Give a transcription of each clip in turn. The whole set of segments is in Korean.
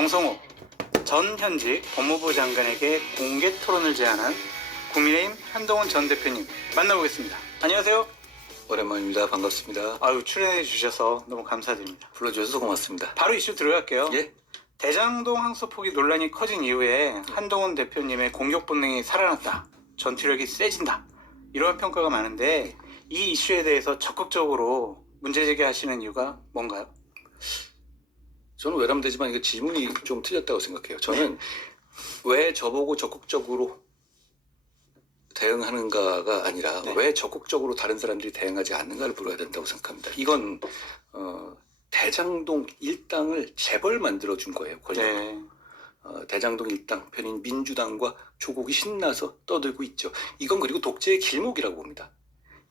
정성호 전 현직 법무부 장관에게 공개 토론을 제안한 국민의힘 한동훈 전 대표님 만나보겠습니다. 안녕하세요. 오랜만입니다. 반갑습니다. 아유, 출연해 주셔서 너무 감사드립니다. 불러주셔서 고맙습니다. 바로 이슈 들어갈게요. 예? 대장동 항소 포기 논란이 커진 이후에 한동훈 대표님의 공격 본능이 살아났다, 전투력이 세진다, 이런 평가가 많은데 이 이슈에 대해서 적극적으로 문제 제기하시는 이유가 뭔가요? 저는 외람되지만 이거 질문이 좀 틀렸다고 생각해요. 저는 왜 저보고 적극적으로 대응하는가가 아니라 왜 적극적으로 다른 사람들이 대응하지 않는가를 물어야 된다고 생각합니다. 이건 대장동 일당을 재벌 만들어준 거예요. 권력을. 대장동 일당 편인 민주당과 조국이 신나서 떠들고 있죠. 이건 그리고 독재의 길목이라고 봅니다.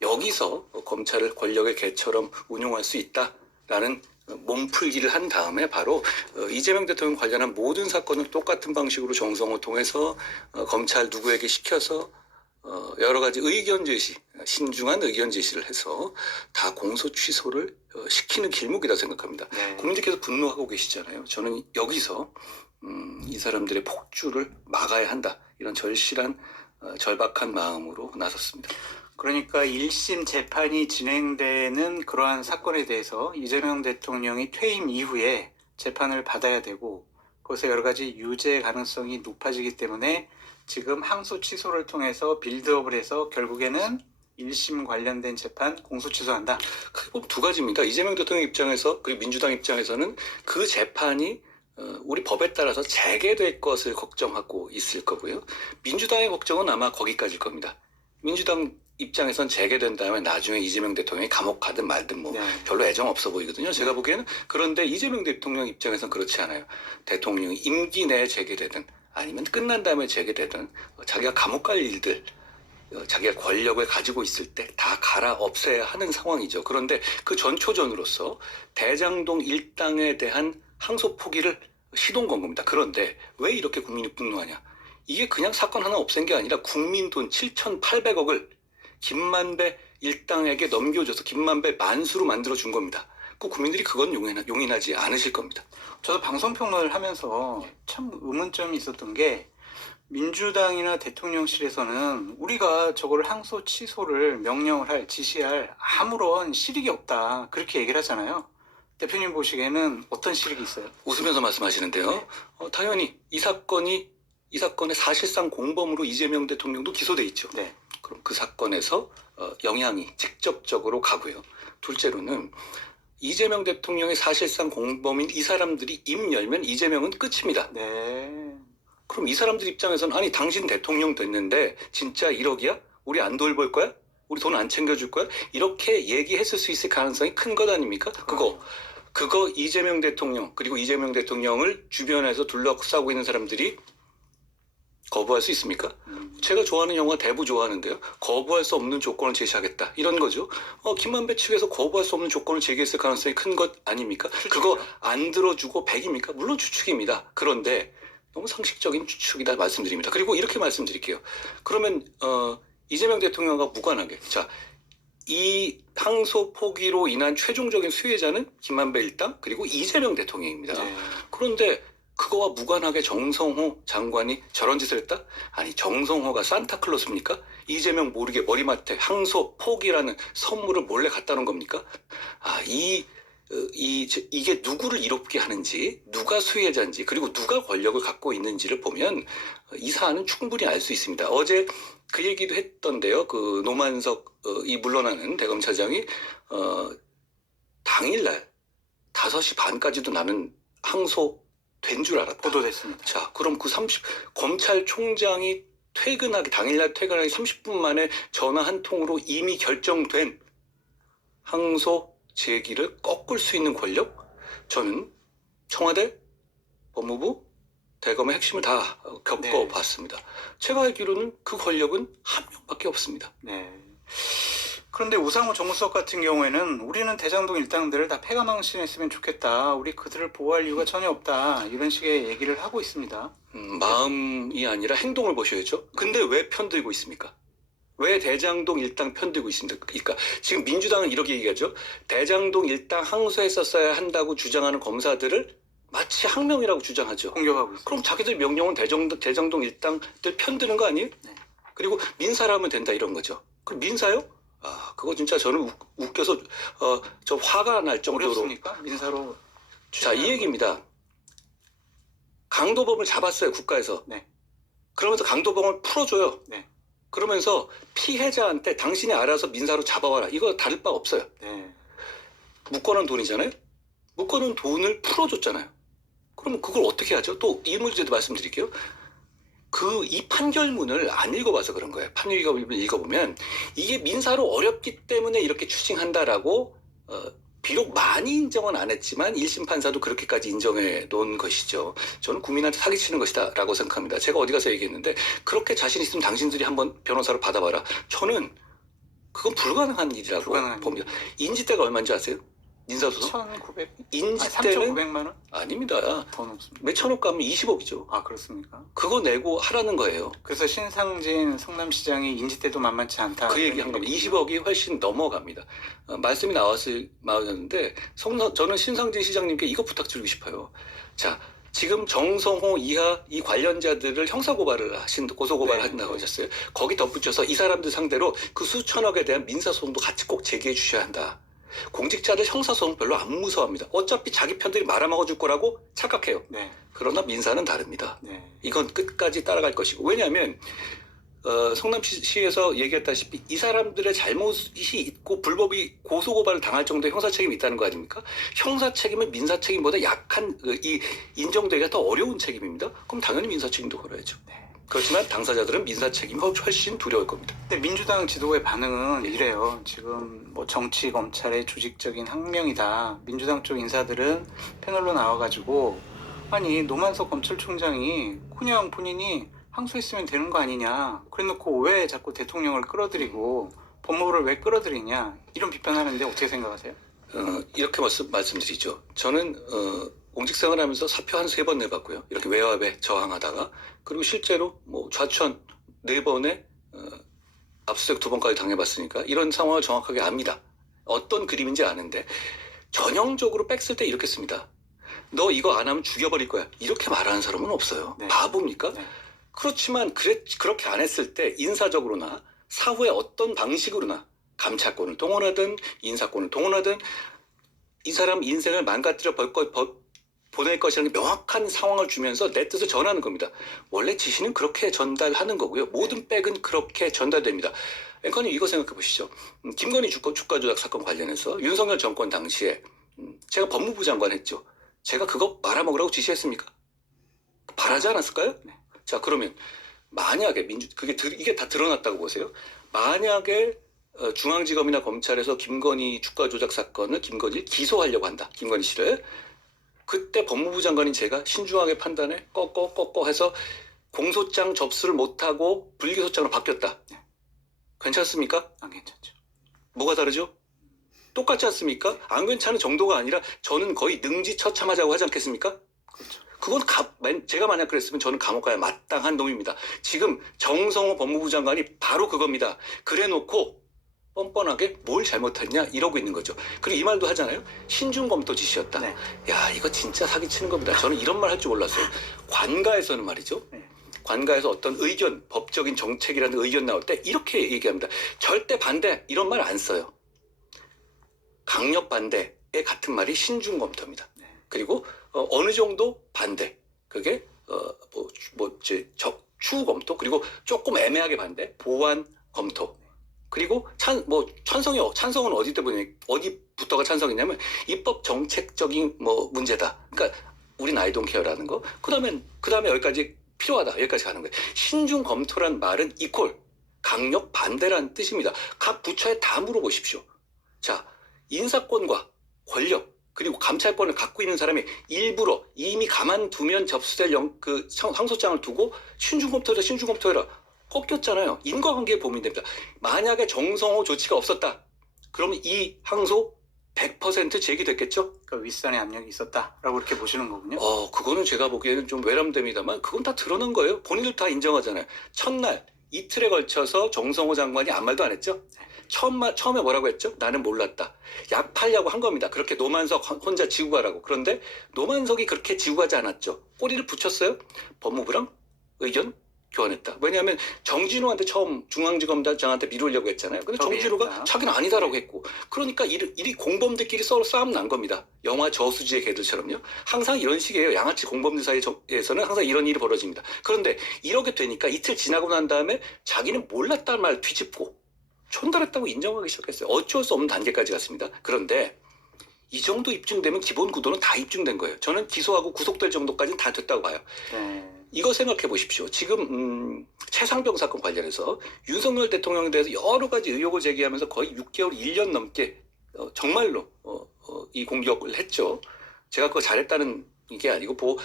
여기서 검찰을 권력의 개처럼 운용할 수 있다라는 몸풀기를 한 다음에 바로 이재명 대통령 관련한 모든 사건을 똑같은 방식으로 정성호 통해서 검찰 누구에게 시켜서 여러 가지 의견 제시, 신중한 의견 제시를 해서 다 공소 취소를 시키는 길목이다 생각합니다. 국민들께서 분노하고 계시잖아요. 저는 여기서 이 사람들의 폭주를 막아야 한다, 이런 절실한 절박한 마음으로 나섰습니다. 그러니까 1심 재판이 진행되는 그러한 사건에 대해서 이재명 대통령이 퇴임 이후에 재판을 받아야 되고 그것에 여러 가지 유죄 가능성이 높아지기 때문에 지금 항소 취소를 통해서 빌드업을 해서 결국에는 1심 관련된 재판 공소 취소한다. 크게 보면 두 가지입니다. 이재명 대통령 입장에서 그리고 민주당 입장에서는 그 재판이 우리 법에 따라서 재개될 것을 걱정하고 있을 거고요. 민주당의 걱정은 아마 거기까지일 겁니다. 민주당 입장에선 재개된 다음에 나중에 이재명 대통령이 감옥 가든 말든 별로 애정 없어 보이거든요. 제가 보기에는. 그런데 이재명 대통령 입장에선 그렇지 않아요. 대통령이 임기 내에 재개되든 아니면 끝난 다음에 재개되든 자기가 감옥 갈 일들, 자기가 권력을 가지고 있을 때 다 갈아 없애야 하는 상황이죠. 그런데 그 전초전으로서 대장동 일당에 대한 항소 포기를 시동 건 겁니다. 그런데 왜 이렇게 국민이 분노하냐? 이게 그냥 사건 하나 없앤 게 아니라 국민 돈 7,800억을 김만배 일당에게 넘겨줘서 김만배 만수로 만들어준 겁니다. 그 국민들이 그건 용인하지 않으실 겁니다. 저도 방송평론을 하면서 참 의문점이 있었던 게, 민주당이나 대통령실에서는 우리가 저걸 항소 취소를 명령을 할, 지시할 아무런 실익이 없다, 그렇게 얘기를 하잖아요. 대표님 보시기에는 어떤 실익이 있어요? 웃으면서 말씀하시는데요. 당연히 이 사건의 사실상 공범으로 이재명 대통령도 기소돼 있죠. 그럼 그 사건에서 영향이 직접적으로 가고요. 둘째로는 이재명 대통령의 사실상 공범인 이 사람들이 입 열면 이재명은 끝입니다. 그럼 이 사람들 입장에서는 아니 당신 대통령 됐는데 진짜 1억이야? 우리 안 돌볼 거야? 우리 돈 안 챙겨줄 거야? 이렇게 얘기했을 수 있을 가능성이 큰 것 아닙니까? 그거 이재명 대통령 그리고 이재명 대통령을 주변에서 둘러싸고 있는 사람들이 거부할 수 있습니까? 제가 좋아하는 영화 대부 좋아하는데요. 거부할 수 없는 조건을 제시하겠다, 이런 거죠. 김만배 측에서 거부할 수 없는 조건을 제기했을 가능성이 큰 것 아닙니까? 그거 안 들어주고 100입니까? 물론 추측입니다. 그런데 너무 상식적인 추측이다 말씀드립니다. 그리고 이렇게 말씀드릴게요. 그러면 이재명 대통령과 무관하게, 자, 이 항소 포기로 인한 최종적인 수혜자는 김만배 일당 그리고 이재명 대통령입니다. 그런데 그거와 무관하게 정성호 장관이 저런 짓을 했다? 아니, 정성호가 산타클로스입니까? 이재명 모르게 머리맡에 항소 포기라는 선물을 몰래 갖다 놓은 겁니까? 이게 누구를 이롭게 하는지, 누가 수혜자인지, 그리고 누가 권력을 갖고 있는지를 보면 이 사안은 충분히 알 수 있습니다. 어제 그 얘기도 했던데요. 그 노만석 이 물러나는 대검차장이 당일날 5시 반까지도 나는 항소 된 줄 알았다. 보도됐습니다. 자, 그럼 그 검찰총장이 당일날 퇴근하기 30분 만에 전화 한 통으로 이미 결정된 항소 제기를 꺾을 수 있는 권력? 저는 청와대, 법무부, 대검의 핵심을 다 겪어봤습니다. 제가 알기로는 그 권력은 한 명밖에 없습니다. 그런데 우상호 정무수석 같은 경우에는 우리는 대장동 일당들을 다 폐가망신했으면 좋겠다, 우리 그들을 보호할 이유가 전혀 없다, 이런 식의 얘기를 하고 있습니다. 마음이 아니라 행동을 보셔야죠. 근데 왜 편들고 있습니까? 왜 대장동 일당 편들고 있습니까? 그러니까 지금 민주당은 이렇게 얘기하죠. 대장동 일당 항소했었어야 한다고 주장하는 검사들을 마치 항명이라고 주장하죠. 공격하고 있어요. 그럼 자기들 명령은 대장동 일당들 편드는 거 아니에요? 네. 그리고 민사를 하면 된다 이런 거죠. 그럼 민사요? 아, 그거 진짜 저는 웃겨서 저 화가 날 정도로. 어렵습니까? 민사로. 자, 이 얘기입니다. 강도범을 잡았어요, 국가에서. 네. 그러면서 강도범을 풀어줘요. 네. 그러면서 피해자한테 당신이 알아서 민사로 잡아와라. 이거 다를 바 없어요. 네. 묶어놓은 돈이잖아요. 묶어놓은 돈을 풀어줬잖아요. 그럼 그걸 어떻게 하죠? 또 이 문제도 말씀드릴게요. 이 판결문을 안 읽어봐서 그런 거예요. 판결문을 읽어보면 이게 민사로 어렵기 때문에 이렇게 추징한다라고 비록 많이 인정은 안 했지만 1심 판사도 그렇게까지 인정해 놓은 것이죠. 저는 국민한테 사기치는 것이다 라고 생각합니다. 제가 어디 가서 얘기했는데 그렇게 자신 있으면 당신들이 한번 변호사로 받아봐라. 저는 그건 불가능한 일이라고 봅니다. 인지대가 얼마인지 아세요? 민사소송? 1,900? 인지대는 3,900만 원? 아닙니다. 더 넘습니다. 몇 천억 가면 20억이죠. 아, 그렇습니까? 그거 내고 하라는 거예요. 그래서 신상진 성남시장이 인지대도 만만치 않다. 그 얘기 한 겁니다. 20억이 훨씬 넘어갑니다. 말씀이 나왔는데 저는 신상진 시장님께 이거 부탁드리고 싶어요. 자, 지금 정성호 이하 이 관련자들을 형사고발을 고소고발을 네. 한다고 하셨어요. 거기 덧붙여서 이 사람들 상대로 그 수천억에 대한 민사소송도 같이 꼭 제기해 주셔야 한다. 공직자들 형사소송 별로 안 무서워합니다. 어차피 자기 편들이 말아먹어 줄 거라고 착각해요. 네. 그러나 민사는 다릅니다. 네. 이건 끝까지 따라갈 것이고. 왜냐하면 성남시에서 얘기했다시피 이 사람들의 잘못이 있고 불법이 고소고발을 당할 정도의 형사책임이 있다는 거 아닙니까? 형사책임은 민사책임보다 약한 이 인정되기가 더 어려운 책임입니다. 그럼 당연히 민사책임도 걸어야죠. 네. 그렇지만 당사자들은 민사책임이 훨씬 두려울 겁니다. 근데 민주당 지도부의 반응은 이래요. 지금 뭐 정치 검찰의 조직적인 항명이다. 민주당 쪽 인사들은 패널로 나와가지고 아니 노만석 검찰총장이 그냥 본인이 항소했으면 되는 거 아니냐. 그래놓고 왜 자꾸 대통령을 끌어들이고 법무부를 왜 끌어들이냐. 이런 비판하는데 어떻게 생각하세요? 이렇게 말씀드리죠. 저는 공직생활 하면서 사표 한 3번 내봤고요. 이렇게 외압에 저항하다가 그리고 실제로 뭐 좌천 4번에 압수수색 2번까지 당해봤으니까 이런 상황을 정확하게 압니다. 어떤 그림인지 아는데 전형적으로 빽쓸 때 이렇게 씁니다. 너 이거 안 하면 죽여버릴 거야. 이렇게 말하는 사람은 없어요. 네. 바보입니까? 네. 그렇지만 그렇게 안 했을 때 인사적으로나 사후에 어떤 방식으로나 감찰권을 동원하든 인사권을 동원하든 이 사람 인생을 망가뜨려 보낼 것이라는 명확한 상황을 주면서 내 뜻을 전하는 겁니다. 원래 지시는 그렇게 전달하는 거고요. 모든 백은 그렇게 전달됩니다. 앵커님 이거 생각해 보시죠. 김건희 주가 조작 사건 관련해서 윤석열 정권 당시에 제가 법무부 장관 했죠. 제가 그거 말아먹으라고 지시했습니까? 바라지 않았을까요? 네. 자, 그러면 만약에 이게 다 드러났다고 보세요. 만약에 중앙지검이나 검찰에서 김건희 주가 조작 사건을 김건희를 기소하려고 한다. 김건희 씨를. 그때 법무부 장관인 제가 신중하게 판단해 꺾어 해서 공소장 접수를 못하고 불기소장으로 바뀌었다. 네. 괜찮습니까? 안 괜찮죠. 뭐가 다르죠? 똑같지 않습니까? 안 괜찮은 정도가 아니라 저는 거의 능지처참하자고 하지 않겠습니까? 그렇죠. 그건 제가 만약 그랬으면 저는 감옥 가야 마땅한 놈입니다. 지금 정성호 법무부 장관이 바로 그겁니다. 그래놓고 뻔뻔하게 뭘 잘못했냐 이러고 있는 거죠. 그리고 이 말도 하잖아요. 신중검토 지시였다. 네. 야, 이거 진짜 사기치는 겁니다. 저는 이런 말 할 줄 몰랐어요. 관가에서는 말이죠. 네. 관가에서 어떤 의견, 법적인 정책이라는 의견 나올 때 이렇게 얘기합니다. 절대 반대 이런 말 안 써요. 강력 반대의 같은 말이 신중검토입니다. 네. 그리고 어느 정도 반대. 그게 추후 검토 그리고 조금 애매하게 반대. 보완 검토. 그리고 찬성은 어디부터가 찬성이냐면 입법 정책적인 문제다. 그러니까 우린 I don't care라는 거. 그다음에 여기까지 필요하다. 여기까지 가는 거예요. 신중 검토란 말은 이퀄 강력 반대라는 뜻입니다. 각 부처에 다 물어보십시오. 자, 인사권과 권력 그리고 감찰권을 갖고 있는 사람이 일부러 이미 가만두면 접수될 상소장을 두고 신중검토해라. 꺾였잖아요. 인과관계에 보민됩니다. 만약에 정성호 조치가 없었다. 그러면 이 항소 100% 제기됐겠죠? 그러니까 윗선의 압력이 있었다라고 이렇게 보시는 거군요. 그거는 제가 보기에는 좀 외람됩니다만 그건 다 드러난 거예요. 본인들 다 인정하잖아요. 첫날 이틀에 걸쳐서 정성호 장관이 아무 말도 안 했죠? 처음에 뭐라고 했죠? 나는 몰랐다. 약 팔려고 한 겁니다. 그렇게 노만석 혼자 지고 가라고. 그런데 노만석이 그렇게 지고 가지 않았죠. 꼬리를 붙였어요. 법무부랑 의견 교환했다. 왜냐하면 정진호한테 처음 중앙지검장한테 미루려고 했잖아요. 근데 정진호가 자기는 아니다라고 했고, 그러니까 이 공범들끼리 서로 싸움 난 겁니다. 영화 저수지의 개들처럼요. 항상 이런 식이에요. 양아치 공범들 사이에서는 항상 이런 일이 벌어집니다. 그런데 이렇게 되니까 이틀 지나고 난 다음에 자기는 몰랐다는 말 뒤집고 촌달했다고 인정하기 시작했어요. 어쩔 수 없는 단계까지 갔습니다. 그런데 이 정도 입증되면 기본 구도는 다 입증된 거예요. 저는 기소하고 구속될 정도까지는 다 됐다고 봐요. 이거 생각해 보십시오. 지금 최상병 사건 관련해서 윤석열 대통령에 대해서 여러 가지 의혹을 제기하면서 거의 6개월, 1년 넘게 정말로 이 공격을 했죠. 제가 그거 잘했다는 게 아니고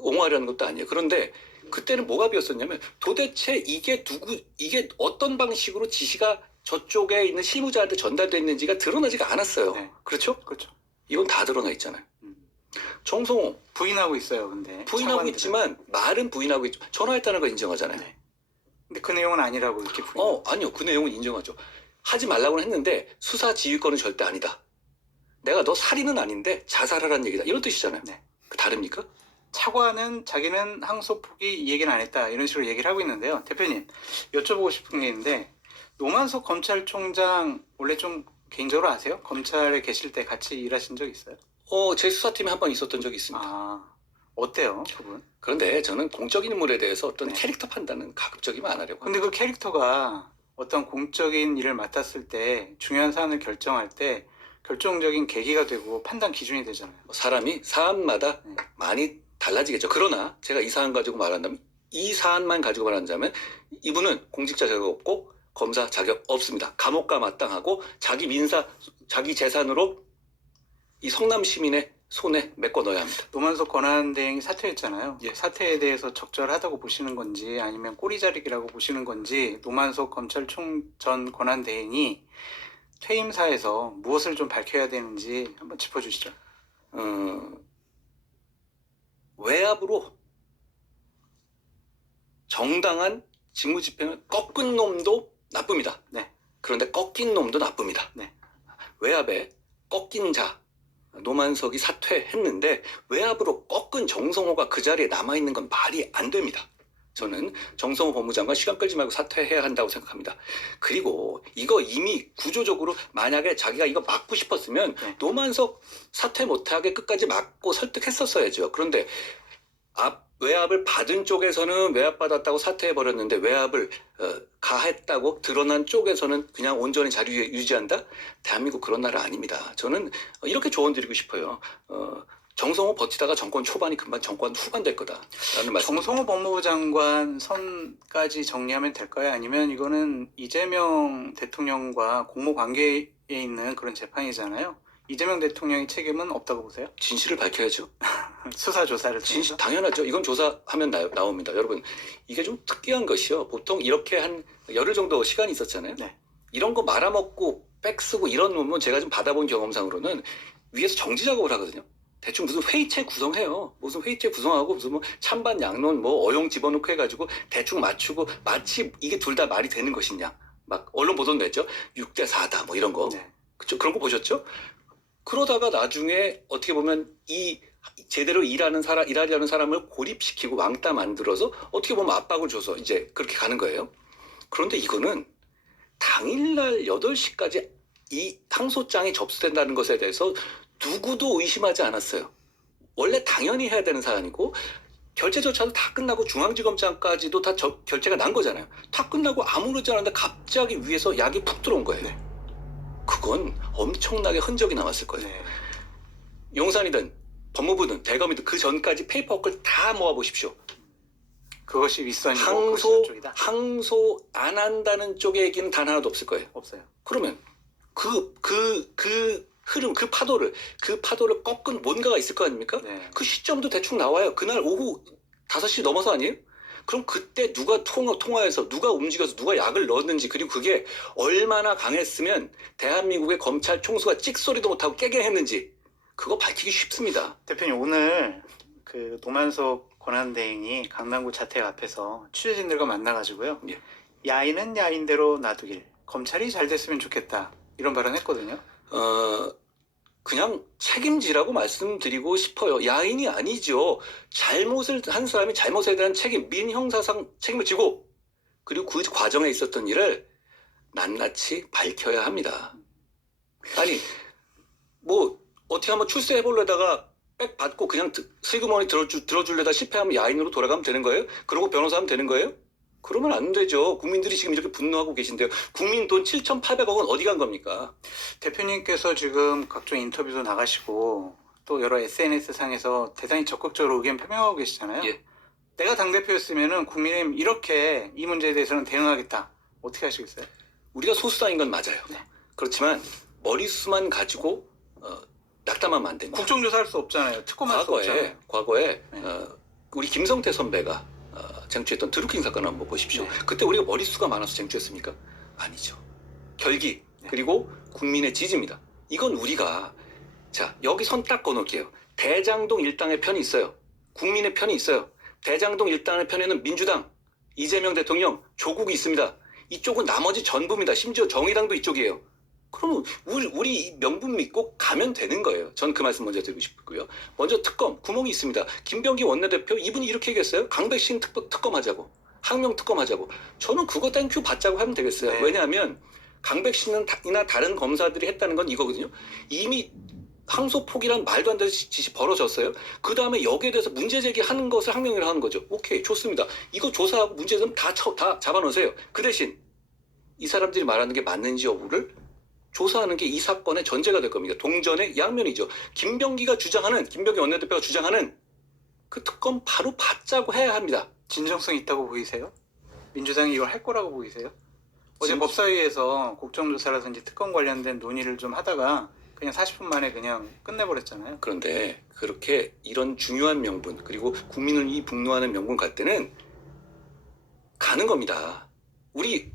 옹호하려는 것도 아니에요. 그런데 그때는 뭐가 비었었냐면 도대체 이게 어떤 방식으로 지시가 저쪽에 있는 실무자한테 전달됐는지가 드러나지가 않았어요. 네. 그렇죠? 그렇죠. 이건 다 드러나 있잖아요. 정성호 부인하고 있어요. 근데 부인하고 차관들은. 있지만 말은 부인하고 있죠. 전화했다는 걸 인정하잖아요. 네. 근데 그 내용은 아니라고 이렇게 부인. 아니요. 그 내용은 인정하죠. 하지 말라고는 했는데 수사 지휘권은 절대 아니다. 내가 너 살인은 아닌데 자살하라는 얘기다. 이런 뜻이잖아요. 네. 그 다릅니까? 차관은 자기는 항소 포기 이 얘기는 안 했다 이런 식으로 얘기를 하고 있는데요. 대표님 여쭤보고 싶은 게 있는데 노만석 검찰총장 원래 좀 개인적으로 아세요? 검찰에 계실 때 같이 일하신 적 있어요? 제 수사팀에 한 번 있었던 적이 있습니다. 어때요, 그분? 그런데 저는 공적인 인물에 대해서 어떤 네. 캐릭터 판단은 가급적이면 안 하려고 근데 합니다. 그 캐릭터가 어떤 공적인 일을 맡았을 때 중요한 사안을 결정할 때 결정적인 계기가 되고 판단 기준이 되잖아요. 사람이 사안마다 네. 많이 달라지겠죠. 그러나 제가 이 사안 가지고 말한다면 이 사안만 가지고 말한다면 이분은 공직자 자격 없고 검사 자격 없습니다. 감옥가 마땅하고 자기 재산으로 이 성남 시민의 손에 메꿔 넣어야 합니다. 노만석 권한대행이 사퇴했잖아요. 예. 그 사퇴에 대해서 적절하다고 보시는 건지 아니면 꼬리자르기라고 보시는 건지 노만석 검찰총 전 권한대행이 퇴임사에서 무엇을 좀 밝혀야 되는지 한번 짚어주시죠. 외압으로 정당한 직무집행을 꺾은 놈도 나쁩니다. 네. 그런데 꺾인 놈도 나쁩니다. 네. 외압에 꺾인 자 노만석이 사퇴했는데 외압으로 꺾은 정성호가 그 자리에 남아있는 건 말이 안 됩니다. 저는 정성호 법무장관 시간 끌지 말고 사퇴해야 한다고 생각합니다. 그리고 이거 이미 구조적으로 만약에 자기가 이거 막고 싶었으면 네. 노만석 사퇴 못하게 끝까지 막고 설득했었어야죠. 그런데 외압을 받은 쪽에서는 외압받았다고 사퇴해버렸는데 외압을 가했다고 드러난 쪽에서는 그냥 온전히 자리 유지한다? 대한민국 그런 나라 아닙니다. 저는 이렇게 조언 드리고 싶어요. 정성호 버티다가 정권 초반이 금방 정권 후반 될 거다라는 말씀. 정성호 법무부 장관 선까지 정리하면 될까요? 아니면 이거는 이재명 대통령과 공모 관계에 있는 그런 재판이잖아요. 이재명 대통령의 책임은 없다고 보세요? 진실을 밝혀야죠. 수사 조사를 통해서. 진실 당연하죠. 이건 조사하면 나옵니다. 여러분 이게 좀 특이한 것이요. 보통 이렇게 한 열흘 정도 시간이 있었잖아요. 네. 이런 거 말아먹고 백 쓰고 이런 놈은 제가 좀 받아본 경험상으로는 위에서 정지 작업을 하거든요. 대충 무슨 회의체 구성해요. 무슨 회의체 구성하고 무슨 뭐 찬반 양론 뭐 어용 집어넣고 해가지고 대충 맞추고 마치 이게 둘 다 말이 되는 것이냐. 막 언론 보도는 냈죠. 6대 4다 뭐 이런 거. 네. 그쵸? 그런 거 보셨죠? 그러다가 나중에 어떻게 보면 이 제대로 일하려는 사람을 고립시키고 왕따 만들어서 어떻게 보면 압박을 줘서 이제 그렇게 가는 거예요. 그런데 이거는 당일날 8시까지 이 항소장이 접수된다는 것에 대해서 누구도 의심하지 않았어요. 원래 당연히 해야 되는 사안이고 결재 절차도 다 끝나고 중앙지검장까지도 다 결재가 난 거잖아요. 다 끝나고 아무렇지 않은데 갑자기 위에서 약이 푹 들어온 거예요. 네. 그건 엄청나게 흔적이 남았을 거예요. 네. 용산이든 법무부든 대검이든 그 전까지 페이퍼워크를 다 모아보십시오. 그것이 윗선이고 그것이 쪽이다. 항소 안 한다는 쪽의 얘기는 단 하나도 없을 거예요. 없어요. 그러면 그 흐름, 그 파도를 꺾은 뭔가가 있을 거 아닙니까? 네. 그 시점도 대충 나와요. 그날 오후 5시 넘어서 아니에요? 그럼 그때 누가 통화해서 누가 움직여서 누가 약을 넣었는지 그리고 그게 얼마나 강했으면 대한민국의 검찰 총수가 찍소리도 못하고 깨게 했는지 그거 밝히기 쉽습니다. 대표님 오늘 그 노만석 권한대행이 강남구 자택 앞에서 취재진들과 만나가지고요. 예. 야인은 야인대로 놔두길 검찰이 잘 됐으면 좋겠다 이런 발언했거든요. 그냥 책임지라고 말씀드리고 싶어요. 야인이 아니죠. 잘못을 한 사람이 잘못에 대한 책임, 민형사상 책임을 지고 그리고 그 과정에 있었던 일을 낱낱이 밝혀야 합니다. 아니 뭐 어떻게 한번 출세해보려다가 백 받고 그냥 슬그머니 들어주려다 실패하면 야인으로 돌아가면 되는 거예요? 그러고 변호사 하면 되는 거예요? 그러면 안 되죠. 국민들이 지금 이렇게 분노하고 계신데요. 국민 돈 7,800억은 어디 간 겁니까? 대표님께서 지금 각종 인터뷰도 나가시고 또 여러 SNS 상에서 대단히 적극적으로 의견 표명하고 계시잖아요. 예. 내가 당대표였으면 국민의힘 이렇게 이 문제에 대해서는 대응하겠다. 어떻게 하시겠어요? 우리가 소수당인 건 맞아요. 네. 그렇지만 머릿수만 가지고 낙담하면 안 됩니다. 국정조사할 수 없잖아요. 특검할 수 없잖아요. 과거에 네. 우리 김성태 선배가 쟁취했던 드루킹 사건 한번 보십시오. 네. 그때 우리가 머릿수가 많아서 쟁취했습니까? 아니죠. 결기 네. 그리고 국민의 지지입니다. 이건 우리가 자 여기 선 딱 꺼놓을게요. 대장동 일당의 편이 있어요. 국민의 편이 있어요. 대장동 일당의 편에는 민주당, 이재명 대통령, 조국이 있습니다. 이쪽은 나머지 전부입니다. 심지어 정의당도 이쪽이에요. 그러면 우리 명분 믿고 가면 되는 거예요. 전 그 말씀 먼저 드리고 싶고요. 먼저 특검 구멍이 있습니다. 김병기 원내대표 이분이 이렇게 얘기했어요. 강백신 특검 하자고. 항명 특검 하자고. 저는 그거 땡큐 받자고 하면 되겠어요. 네. 왜냐하면 강백신이나 다른 검사들이 했다는 건 이거거든요. 이미 항소폭이란 말도 안 되는 짓이 벌어졌어요. 그 다음에 여기에 대해서 문제 제기하는 것을 항명이라 하는 거죠. 오케이 좋습니다. 이거 조사하고 문제 좀 다 잡아놓으세요. 그 대신 이 사람들이 말하는 게 맞는지 여부를 조사하는 게 이 사건의 전제가 될 겁니다. 동전의 양면이죠. 김병기 원내대표가 주장하는 그 특검 바로 받자고 해야 합니다. 진정성 있다고 보이세요? 민주당이 이걸 할 거라고 보이세요? 어제 법사위에서 국정조사라든지 특검 관련된 논의를 좀 하다가 그냥 40분 만에 그냥 끝내버렸잖아요. 그런데 그렇게 이런 중요한 명분 그리고 국민을 분노하는 명분 갈 때는 가는 겁니다. 우리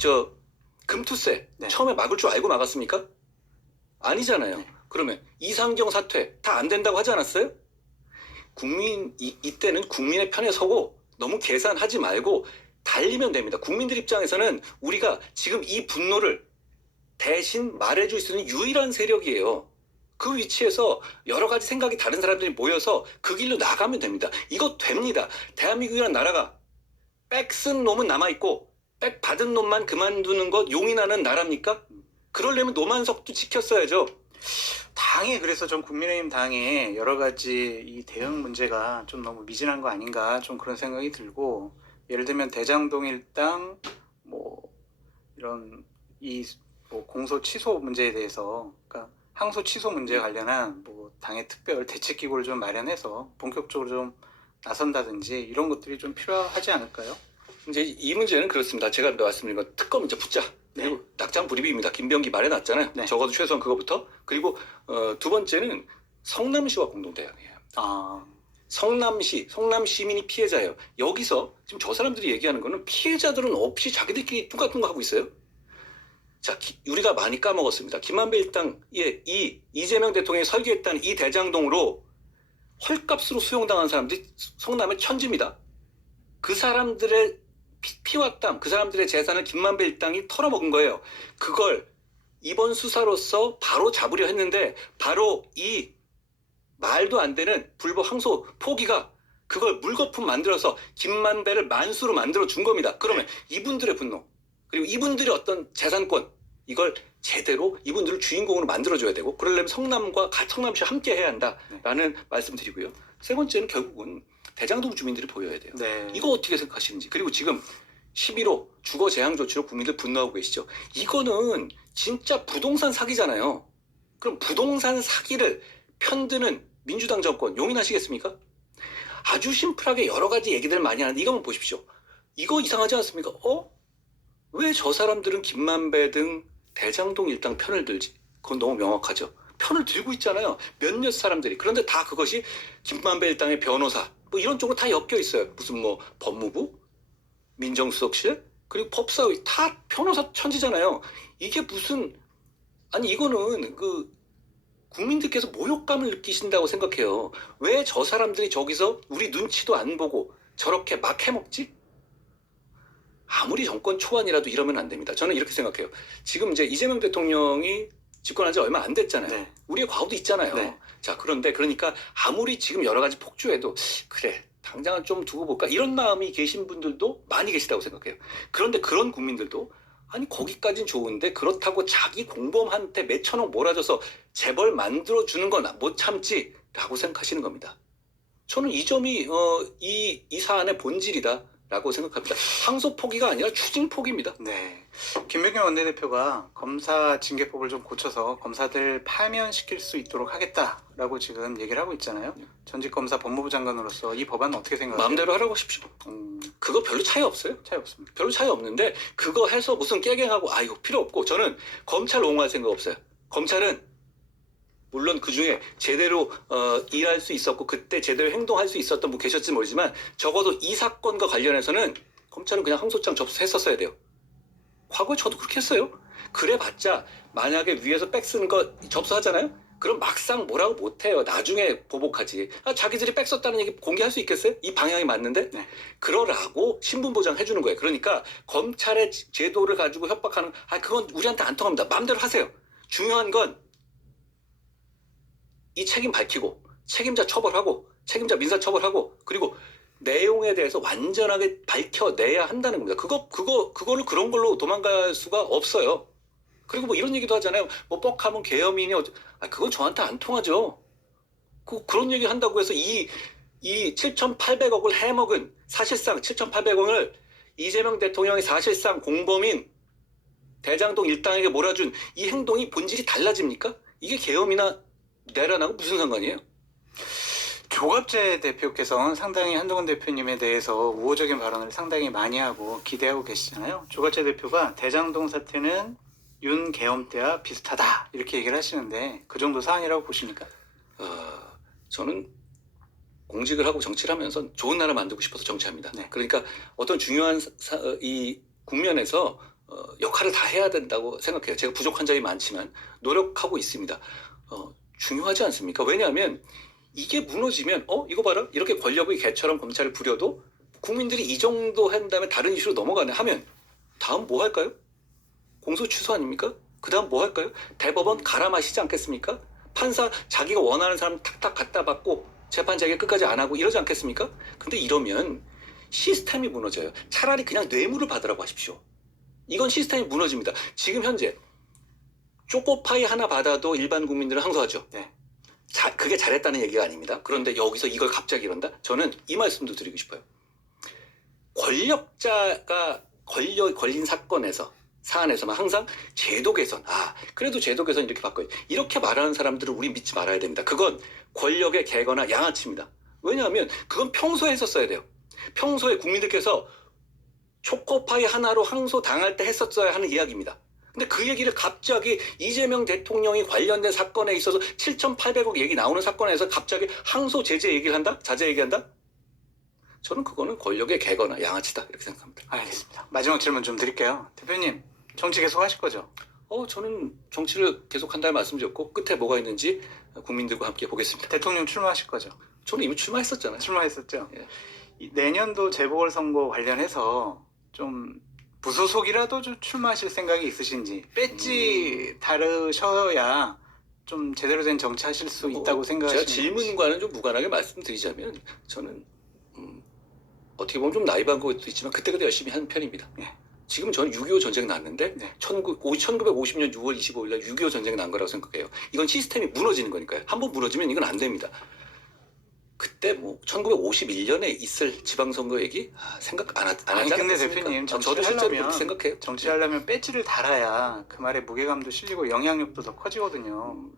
금투세 네. 처음에 막을 줄 알고 막았습니까? 아니잖아요. 네. 그러면 이상경 사퇴 다 안 된다고 하지 않았어요? 이때는 국민의 편에 서고 너무 계산하지 말고 달리면 됩니다. 국민들 입장에서는 우리가 지금 이 분노를 대신 말해줄 수 있는 유일한 세력이에요. 그 위치에서 여러 가지 생각이 다른 사람들이 모여서 그 길로 나가면 됩니다. 이거 됩니다. 대한민국이라는 나라가 백 쓴 놈은 남아있고 백 받은 놈만 그만두는 것 용인하는 나라입니까? 그러려면 노만석도 지켰어야죠. 당에 그래서 전 국민의힘 당에 여러 가지 이 대응 문제가 좀 너무 미진한 거 아닌가 좀 그런 생각이 들고 예를 들면 대장동 일당 뭐 이런 뭐 공소 취소 문제에 대해서 그러니까 항소 취소 문제에 관련한 뭐 당의 특별 대책기구를 좀 마련해서 본격적으로 좀 나선다든지 이런 것들이 좀 필요하지 않을까요? 이제 이 문제는 그렇습니다. 제가 말씀드린 건 특검 이제 붙자. 그리고 네. 낙장 불입입니다. 김병기 말해놨잖아요. 네. 적어도 최소한 그거부터. 그리고 두 번째는 성남시와 공동대응이에요. 성남 시민이 피해자예요. 여기서 지금 저 사람들이 얘기하는 거는 피해자들은 없이 자기들끼리 뚱가뚱가 하고 있어요. 자, 우리가 많이 까먹었습니다. 김만배 일당의 이재명 대통령이 설계했다는 이 대장동으로 헐값으로 수용당한 사람들이 성남의 천지입니다. 그 사람들의 피와 땀, 그 사람들의 재산을 김만배 일당이 털어먹은 거예요. 그걸 이번 수사로서 바로 잡으려 했는데 바로 이 말도 안 되는 불법 항소 포기가 그걸 물거품 만들어서 김만배를 만수로 만들어 준 겁니다. 그러면 이분들의 분노 그리고 이분들의 어떤 재산권 이걸 제대로 이분들을 주인공으로 만들어줘야 되고 그러려면 성남시와 함께 해야 한다라는 말씀드리고요. 세 번째는 결국은 대장동 주민들이 보여야 돼요. 네. 이거 어떻게 생각하시는지. 그리고 지금 11호 주거 제한 조치로 국민들 분노하고 계시죠. 이거는 진짜 부동산 사기잖아요. 그럼 부동산 사기를 편드는 민주당 정권 용인하시겠습니까? 아주 심플하게 여러 가지 얘기들 많이 하는데 이거만 보십시오. 이거 이상하지 않습니까? 왜 저 사람들은 김만배 등 대장동 일당 편을 들지? 그건 너무 명확하죠. 편을 들고 있잖아요. 몇몇 사람들이. 그런데 다 그것이 김만배 일당의 변호사 뭐 이런 쪽으로 다 엮여 있어요. 무슨 뭐 법무부, 민정수석실, 그리고 법사위 다 변호사 천지잖아요. 이게 무슨 이거는 국민들께서 모욕감을 느끼신다고 생각해요. 왜 저 사람들이 저기서 우리 눈치도 안 보고 저렇게 막 해먹지? 아무리 정권 초반이라도 이러면 안 됩니다. 저는 이렇게 생각해요. 지금 이제 이재명 대통령이 집권한 지 얼마 안 됐잖아요. 네. 우리의 과오도 있잖아요. 네. 자, 그런데 그러니까 아무리 지금 여러 가지 폭주해도 그래, 당장은 좀 두고 볼까? 이런 마음이 계신 분들도 많이 계시다고 생각해요. 그런데 그런 국민들도 아니 거기까진 좋은데 그렇다고 자기 공범한테 몇천억 몰아줘서 재벌 만들어주는 건 못 참지라고 생각하시는 겁니다. 저는 이 점이 이 사안의 본질이다라고 생각합니다. 항소 포기가 아니라 추징 포기입니다. 네. 김병현 원내대표가 검사 징계법을 좀 고쳐서 검사들 파면시킬 수 있도록 하겠다라고 지금 얘기를 하고 있잖아요. 전직 검사 법무부 장관으로서 이 법안 어떻게 생각하세요? 마음대로 하라고 하십시오. 그거 별로 차이 없어요. 차이 없습니다. 별로 차이 없는데 그거 해서 무슨 깨갱하고 이거 필요 없고 저는 검찰 옹호할 생각 없어요. 검찰은 물론 그중에 제대로 일할 수 있었고 그때 제대로 행동할 수 있었던 분 계셨을지 모르지만 적어도 이 사건과 관련해서는 검찰은 그냥 항소장 접수했었어야 돼요. 과거에 저도 그렇게 했어요. 그래봤자 만약에 위에서 백 쓰는 거 접수하잖아요. 그럼 막상 뭐라고 못해요. 나중에 보복하지. 자기들이 백 썼다는 얘기 공개할 수 있겠어요? 이 방향이 맞는데? 네. 그러라고 신분 보장해주는 거예요. 그러니까 검찰의 제도를 가지고 협박하는 그건 우리한테 안 통합니다. 마음대로 하세요. 중요한 건 이 책임 밝히고 책임자 처벌하고 책임자 민사 처벌하고 그리고 내용에 대해서 완전하게 밝혀내야 한다는 겁니다. 그거를 그런 걸로 도망갈 수가 없어요. 그리고 뭐 이런 얘기도 하잖아요. 뭐 뻑하면 계엄이니 그건 저한테 안 통하죠. 그런 얘기 한다고 해서 이 7,800억을 해먹은 사실상 7,800억을 이재명 대통령이 사실상 공범인 대장동 일당에게 몰아준 이 행동이 본질이 달라집니까? 이게 계엄이나 내란하고 무슨 상관이에요? 조갑재 대표께서는 상당히 한동훈 대표님에 대해서 우호적인 발언을 상당히 많이 하고 기대하고 계시잖아요. 조갑재 대표가 대장동 사태는 윤계엄 때와 비슷하다 이렇게 얘기를 하시는데 그 정도 사안이라고 보십니까? 저는 공직을 하고 정치를 하면서 좋은 나라 만들고 싶어서 정치합니다. 네. 그러니까 어떤 중요한 이 국면에서 역할을 다 해야 된다고 생각해요. 제가 부족한 점이 많지만 노력하고 있습니다. 중요하지 않습니까? 왜냐하면 이게 무너지면 이거 봐라 이렇게 권력의 개처럼 검찰을 부려도 국민들이 이 정도 한 다음에 다른 이슈로 넘어가네 하면 다음 뭐 할까요? 공소 취소 아닙니까? 그 다음 뭐 할까요? 대법원 갈아 마시지 않겠습니까? 판사 자기가 원하는 사람 탁탁 갖다 받고 재판 자기가 끝까지 안 하고 이러지 않겠습니까? 근데 이러면 시스템이 무너져요. 차라리 그냥 뇌물을 받으라고 하십시오. 이건 시스템이 무너집니다. 지금 현재 초코파이 하나 받아도 일반 국민들은 항소하죠. 네. 그게 잘했다는 얘기가 아닙니다. 그런데 여기서 이걸 갑자기 이런다? 저는 이 말씀도 드리고 싶어요. 권력자가 걸린 사안에서만 항상 제도 개선. 그래도 제도 개선 이렇게 바꿔요. 이렇게 말하는 사람들은 우리 믿지 말아야 됩니다. 그건 권력의 개거나 양아치입니다. 왜냐하면 그건 평소에 했었어야 돼요. 평소에 국민들께서 초코파이 하나로 항소 당할 때 했었어야 하는 이야기입니다. 근데 그 얘기를 갑자기 이재명 대통령이 관련된 사건에 있어서 7,800억 얘기 나오는 사건에서 갑자기 항소 제재 얘기를 한다? 자제 얘기한다? 저는 그거는 권력의 개거나 양아치다 이렇게 생각합니다. 알겠습니다. 마지막 질문 좀 드릴게요. 대표님 정치 계속 하실 거죠? 저는 정치를 계속한다는 말씀드렸고 끝에 뭐가 있는지 국민들과 함께 보겠습니다. 대통령 출마하실 거죠? 저는 이미 출마했었잖아요. 출마했었죠? 예. 내년도 재보궐선거 관련해서 좀 무소속이라도 좀 출마하실 생각이 있으신지 배지 다르셔야 좀 제대로 된 정치하실 수 있다고 생각하시는 제가 질문과는 좀 무관하게 말씀드리자면 저는 어떻게 보면 좀 나이브한 것도 있지만 그때그때 열심히 한 편입니다. 예. 지금 저는 6.25 전쟁 났는데 네. 1950년 6월 25일 날 6.25 전쟁 난 거라고 생각해요. 이건 시스템이 무너지는 거니까요. 한번 무너지면 이건 안 됩니다. 그때 1951년에 있을 지방선거 얘기 생각 안 하지 않았습니까? 근데 대표님 저도 실제로 그렇게 생각해요. 정치하려면 배지를 달아야 그 말에 무게감도 실리고 영향력도 더 커지거든요.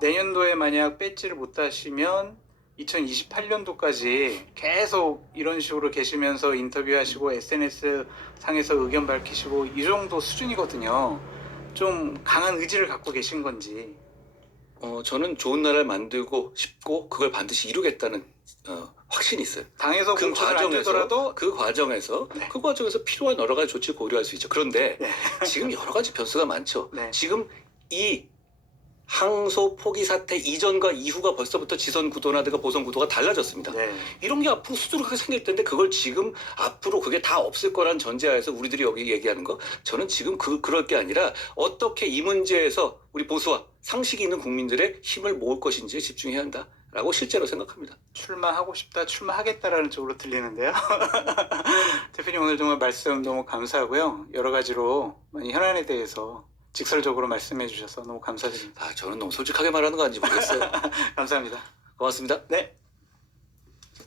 내년도에 만약 배지를 못 다시면 2028년도까지 계속 이런 식으로 계시면서 인터뷰하시고 SNS 상에서 의견 밝히시고 이 정도 수준이거든요. 좀 강한 의지를 갖고 계신 건지. 저는 좋은 나라를 만들고 싶고 그걸 반드시 이루겠다는 확신이 있어요. 당에서 공천을 안 주더라도 그 과정에서 필요한 여러 가지 조치를 고려할 수 있죠. 그런데 네. 지금 여러 가지 변수가 많죠. 네. 지금 이 항소 포기 사태 이전과 이후가 벌써부터 지선 구도나 보선 구도가 달라졌습니다. 네. 이런 게 앞으로 수두룩하게 생길 텐데 그걸 지금 앞으로 그게 다 없을 거란 전제하에서 우리들이 여기 얘기하는 거 저는 지금 그럴 게 아니라 어떻게 이 문제에서 우리 보수와 상식이 있는 국민들의 힘을 모을 것인지에 집중해야 한다라고 실제로 생각합니다. 출마하고 싶다, 출마하겠다라는 쪽으로 들리는데요. 대표님 오늘 정말 말씀 너무 감사하고요. 여러 가지로 많이 현안에 대해서 직설적으로 말씀해 주셔서 너무 감사드립니다. 저는 너무 솔직하게 말하는 거 아닌지 모르겠어요. 감사합니다. 고맙습니다. 네.